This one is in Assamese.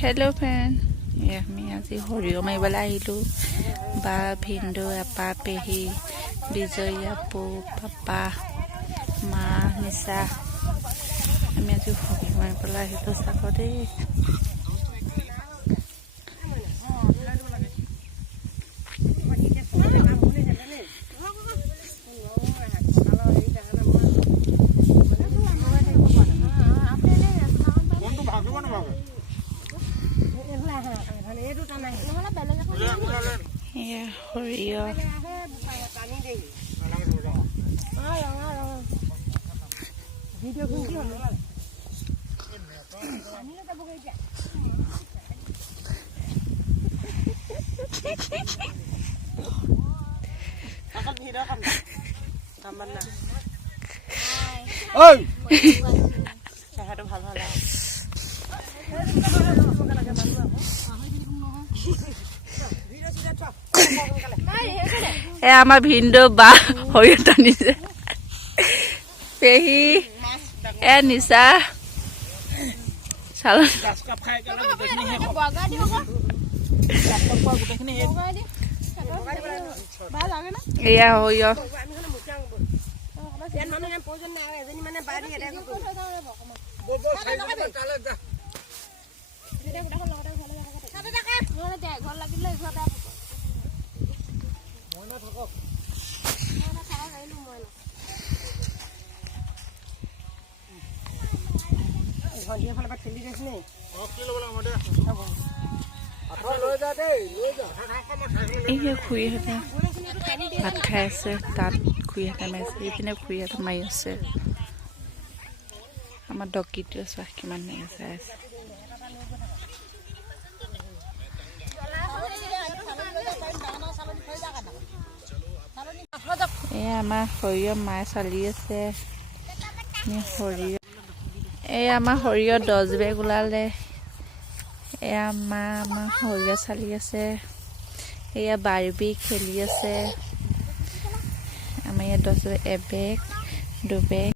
हेलो फ्रेंड, আমি আজি সৰিয়হ মাৰিবলৈ আহিলোঁ। বা ভিন্দু আপা পেহী বিজয় আপু পাপা মা নিশা আমি আজি সৰিয়হ মাৰিবলৈ আহিলোঁ। চাব দেই সৰিয়হ আমাৰ ভিন্দু বা সৰিয়হ টানিছে। পেহী নিশা চাল এয়া সৰিয়হ খুৰীহঁতে ভাত খাই আছে। তাত খুৰীহঁতে মাৰিছে, এইপিনে খুৰীহঁতে মাৰি আছে। আমাৰ ডকিটো চোৱা কিমান চাই আছে। এয়া আমাৰ সৰিয়হ মায়ে চালি আছে। সৰিয়হ এয়া আমাৰ সৰিয়হ 10 বেগ ওলালে। এয়া মা আমাৰ সৰিয়হ চালি আছে। এয়া বাৰবি খেলি আছে। আমাৰ ইয়াত 10 বেগ 1 বেগ 2 বেগ